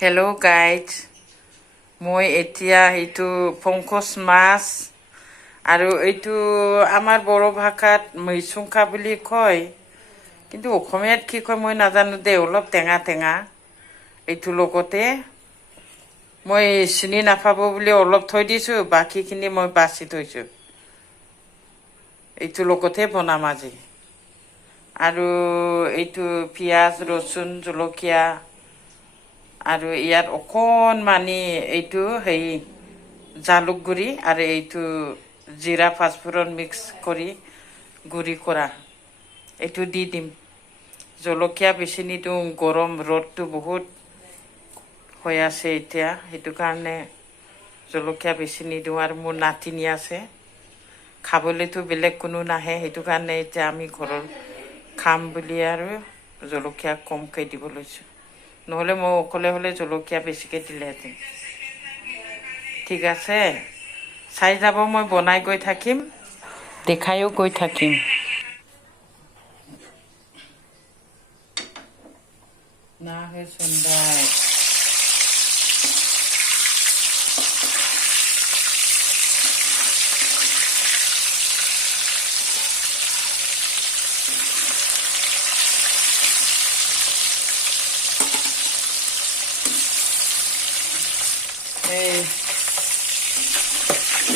Hello' guys, মই এতিয়া এইটো পংকজ মাছ আৰু এইটো আমাৰ বড়ো ভাষাত মৈচুংখা বুলি কয়, কিন্তু অসমীয়াত কি কয় মই নাজানো দেই। অলপ টেঙা টেঙা এইটো লগতে মই চিনি নাপাব বুলি অলপ থৈ দিছোঁ, বাকীখিনি মই বাছি থৈছোঁ। এইটো লগতে বনাম আজি। আৰু এইটো পিঁয়াজ, ৰচুন, জলকীয়া আৰু ইয়াত অকণমানি এইটো জালুক গুড়ি আৰু এইটো জিৰা পাঁচফোৰণ মিক্স কৰি গুড়ি কৰা এইটো দি দিম। জলকীয়া বেছি নিদিওঁ, গৰম ৰ'দটো বহুত হৈ আছে এতিয়া, সেইটো কাৰণে জলকীয়া বেছি নিদিওঁ। আৰু মোৰ নাতিনী আছে, খাবলৈতো বেলেগ কোনো নাহে, সেইটো কাৰণে এতিয়া আমি ঘৰৰ খাম বুলি আৰু জলকীয়া কমকৈ দিব লৈছোঁ। নহ'লে মই অকলে হ'লে জলকীয়া বেছিকৈ দিলেহেঁতেন। ঠিক আছে, চাই যাব, মই বনাই গৈ থাকিম, দেখায়ো গৈ থাকিম। না হে সুন্দর,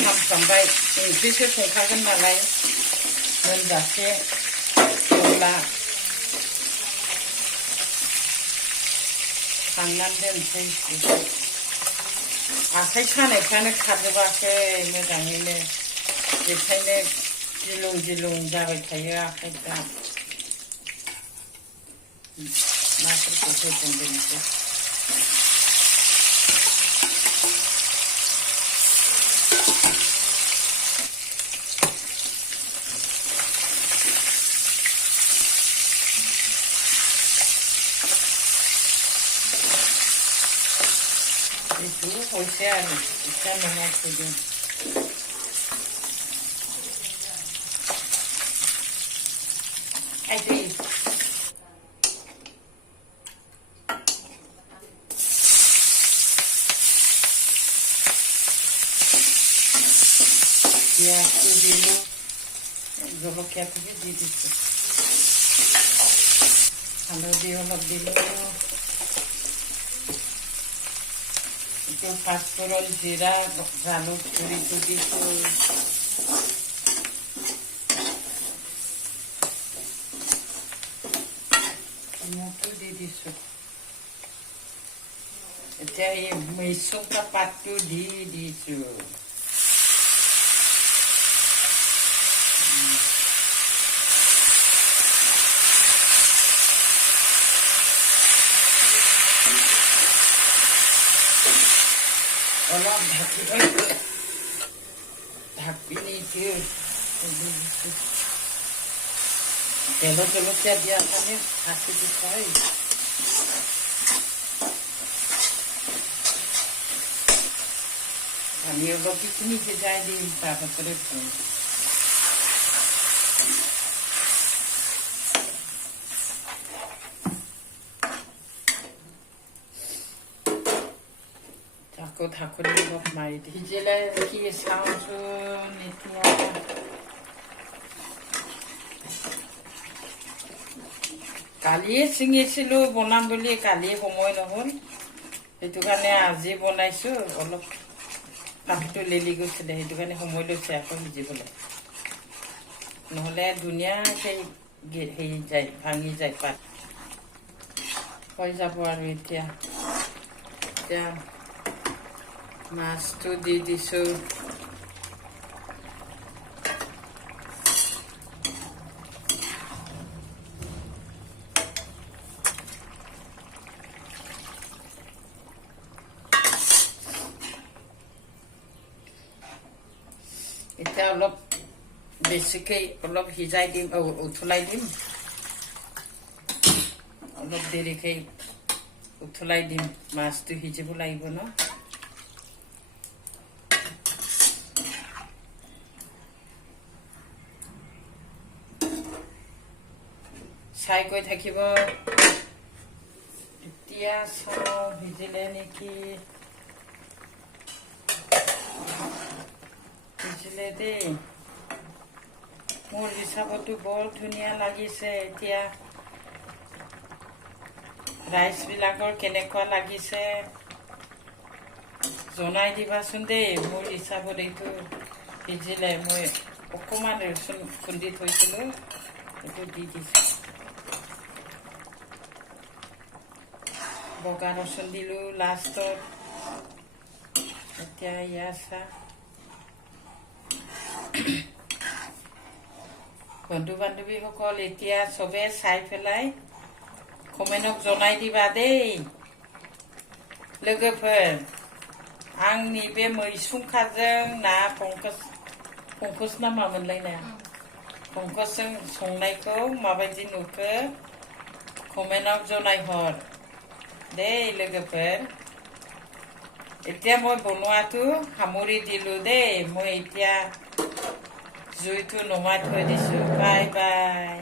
खामफ्रामबाय, ओंख्रिसो संखागोन नालाय मोनजासे अब्ला खांनानै दोनसै। आखाइ सानायफ्रानो खारजोबाखै मोजाङैनो, बेखायनो गिलुं गिलुं जाबाय थायो आखाइफ्रा। नाफोरखौ होसनदोंसै। itu hujan, hujan mengakuti. Aduh. Ya, aku dulu, jolok ya aku di situ. Kalau dia dulu. Itu pasporon jira জালুক গুড়িটো দিছোঁ। নিমখটো দি দিছোঁ। এতিয়া এই মেচুকা পাতটো দি দিছোঁ। অলপ ঢাকি নিছোঁ। তেলত জলকীয়া দিয়াৰ কাৰণে ঢাকি দিছোঁ। আমি অলপ পিছনি সিজাই দিম, তাৰপাছতে থ'ম। আকৌ ঢাকনি অলপ মাৰি দিম। সিজিলে কি চাওঁচোন এতিয়া। কালিয়ে ছিঙিছিলোঁ বনাম বুলি, কালি সময় নহ'ল, সেইটো কাৰণে আজি বনাইছোঁ। অলপ পাতটো লেলি গৈছিলে, সেইটো কাৰণে সময় লৈছে আকৌ সিজিবলৈ, নহ'লে ধুনীয়াকৈ হেৰি যায়, ভাঙি যায় পাত। হৈ যাব আৰু এতিয়া মাছটো দি দিছোঁ। এতিয়া অলপ বেছিকৈ অলপ সিজাই দিম, উতলাই দিম। অলপ দেৰিকৈ উতলাই দিম, মাছটো সিজিব লাগিব ন। চাই গৈ থাকিব। এতিয়া চাওঁ ভিজিলে নেকি ভিজিলে দেই মোৰ হিচাপতো বৰ ধুনীয়া লাগিছে এতিয়া ৰাইচবিলাকৰ কেনেকুৱা লাগিছে জনাই দিবাচোন দেই মোৰ হিচাপত এইটো ভিজিলে মই অকণমান ৰচুন খুন্দি থৈছিলোঁ এইটো দি দিছোঁ বগা ৰচুন দিলোঁ লাষ্টত এতিয়া ইয়াৰ চাহ বন্ধু বান্ধৱীসকল এতিয়া চবে চাই পেলাই কমেन्टआव जनाय दिबा देই लोगोफोर आंनि बे मैसुंखाजों ना पंकज ना मामोनलाय ना पंकजजों संनायखौ माबायदि नुखो कमेन्टआव जनायहर देই लोगोफोर এতিয়া মই বনোৱাটো সামৰি দিলোঁ দেই মই এতিয়া জুইটো নমাই থৈ দিছোঁ বাই বাই